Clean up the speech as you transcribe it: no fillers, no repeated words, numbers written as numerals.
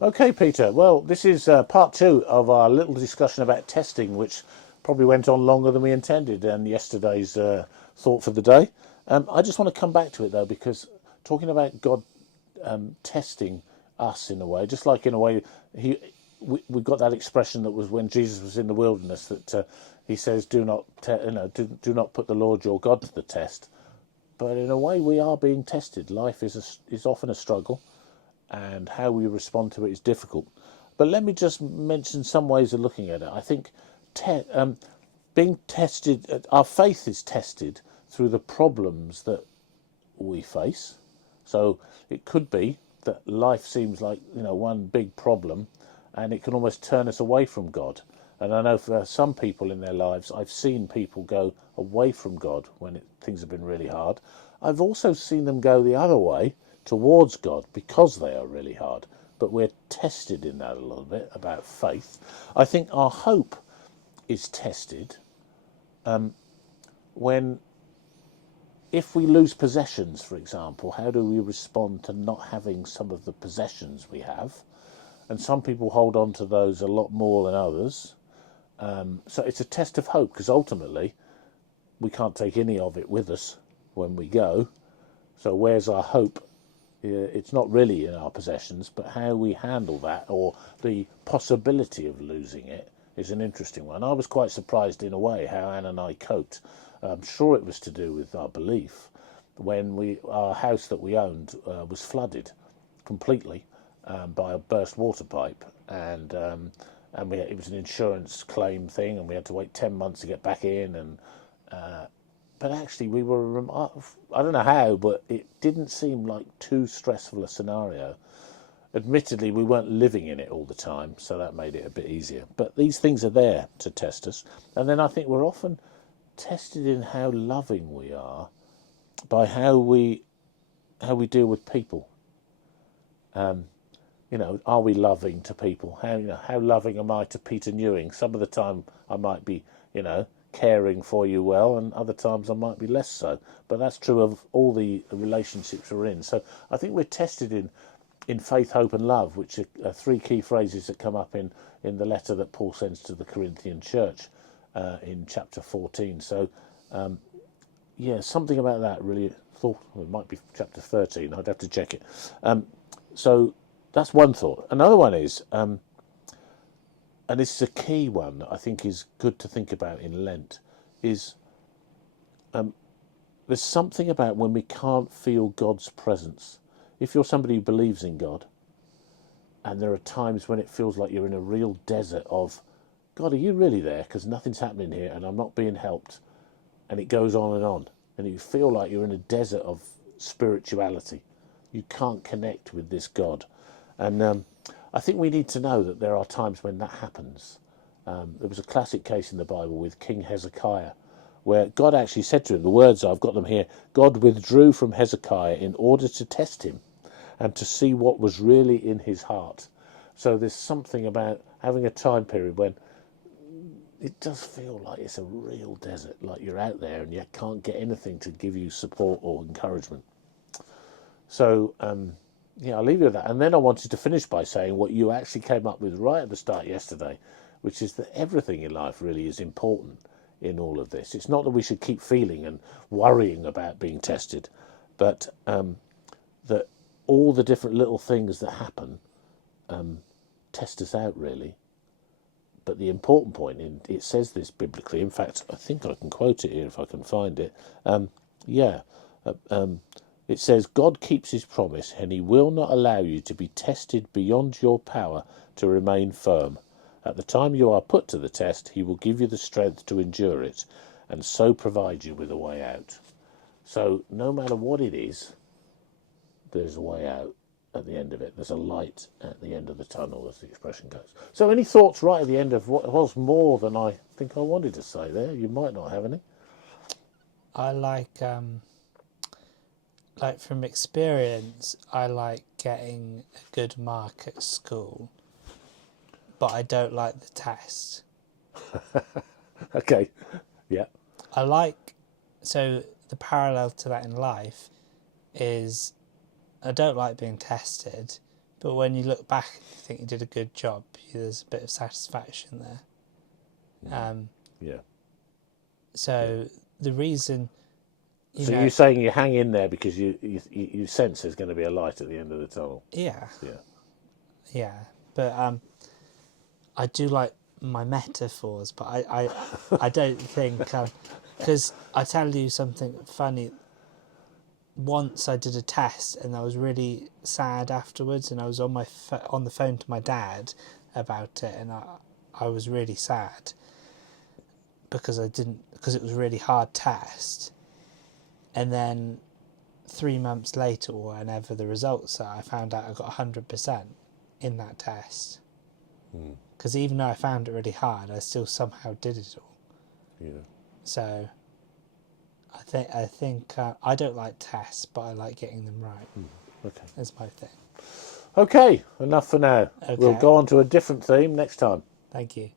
Okay, Peter. Well, this is part two of our little discussion about testing, which probably went on longer than we intended, and yesterday's thought for the day. I just want to come back to it though, because talking about God testing us in a way, just like in a way we got that expression that was when Jesus was in the wilderness that he says, "Do not do not put the Lord your God to the test." But in a way, we are being tested. Life is often a struggle, and how we respond to it is difficult. But let me just mention some ways of looking at it. I think being tested, our faith is tested through the problems that we face. So it could be that life seems like one big problem, and it can almost turn us away from God. And I know for some people in their lives, I've seen people go away from God when things have been really hard. I've also seen them go the other way towards God because they are really hard. But we're tested in that a little bit about faith. I think our hope is tested when, if we lose possessions, for example, how do we respond to not having some of the possessions we have? And some people hold on to those a lot more than others. So it's a test of hope, because ultimately we can't take any of it with us when we go. So where's our hope? It's not really in our possessions, but how we handle that, or the possibility of losing it, is an interesting one. I was quite surprised in a way how Anne and I coped. I'm sure it was to do with our belief. When our house that we owned was flooded completely by a burst water pipe, and it was an insurance claim thing, and we had to wait 10 months to get back in, and but actually we were, I don't know how, but it didn't seem like too stressful a scenario. Admittedly, we weren't living in it all the time, so that made it a bit easier. But these things are there to test us. And then I think we're often tested in how loving we are by how we deal with people. Are we loving to people? How loving am I to Peter Newing? Some of the time I might be, caring for you well, and other times I might be less so. But that's true of all the relationships we're in. So I think we're tested in faith, hope, and love, which are three key phrases that come up in the letter that Paul sends to the Corinthian church in chapter 14. So, something about that really thought, well, it might be chapter 13. I'd have to check it. So that's one thought. Another one is, and this is a key one that I think is good to think about in Lent, is there's something about when we can't feel God's presence. If you're somebody who believes in God, and there are times when it feels like you're in a real desert of, God, are you really there? Because nothing's happening here, and I'm not being helped. And it goes on, and you feel like you're in a desert of spirituality. You can't connect with this God. And I think we need to know that there are times when that happens. There was a classic case in the Bible with King Hezekiah, where God actually said to him, the words, I've got them here, God withdrew from Hezekiah in order to test him and to see what was really in his heart. So there's something about having a time period when it does feel like it's a real desert, like you're out there and you can't get anything to give you support or encouragement. So, I'll leave you with that. And then I wanted to finish by saying what you actually came up with right at the start yesterday, which is that everything in life really is important in all of this. It's not that we should keep feeling and worrying about being tested, but that all the different little things that happen test us out, really. But the important point, it says this biblically, in fact, I think I can quote it here if I can find it. Yeah, it says, God keeps his promise, and he will not allow you to be tested beyond your power to remain firm. At the time you are put to the test, he will give you the strength to endure it, and so provide you with a way out. So no matter what it is, there's a way out at the end of it. There's a light at the end of the tunnel, as the expression goes. So any thoughts right at the end of what was more than I think I wanted to say there? You might not have any. I like from experience, I like getting a good mark at school, but I don't like the test. Okay. Yeah. I like, so the parallel to that in life is I don't like being tested, But when you look back and you think you did a good job, there's a bit of satisfaction there. Yeah. So the reason, So you're saying you hang in there because you sense there's going to be a light at the end of the tunnel. yeah, Yeah. yeah. But I do like my metaphors, but I don't think, because I tell you something funny. Once I did a test and I was really sad afterwards, and I was on on the phone to my dad about it, and I was really sad because it was a really hard test. And then 3 months later, or whenever the results are, I found out I got 100% in that test. Because even though I found it really hard, I still somehow did it all. Yeah. So I think I don't like tests, but I like getting them right. Okay. That's my thing. Okay, enough for now. Okay. We'll go on to a different theme next time. Thank you.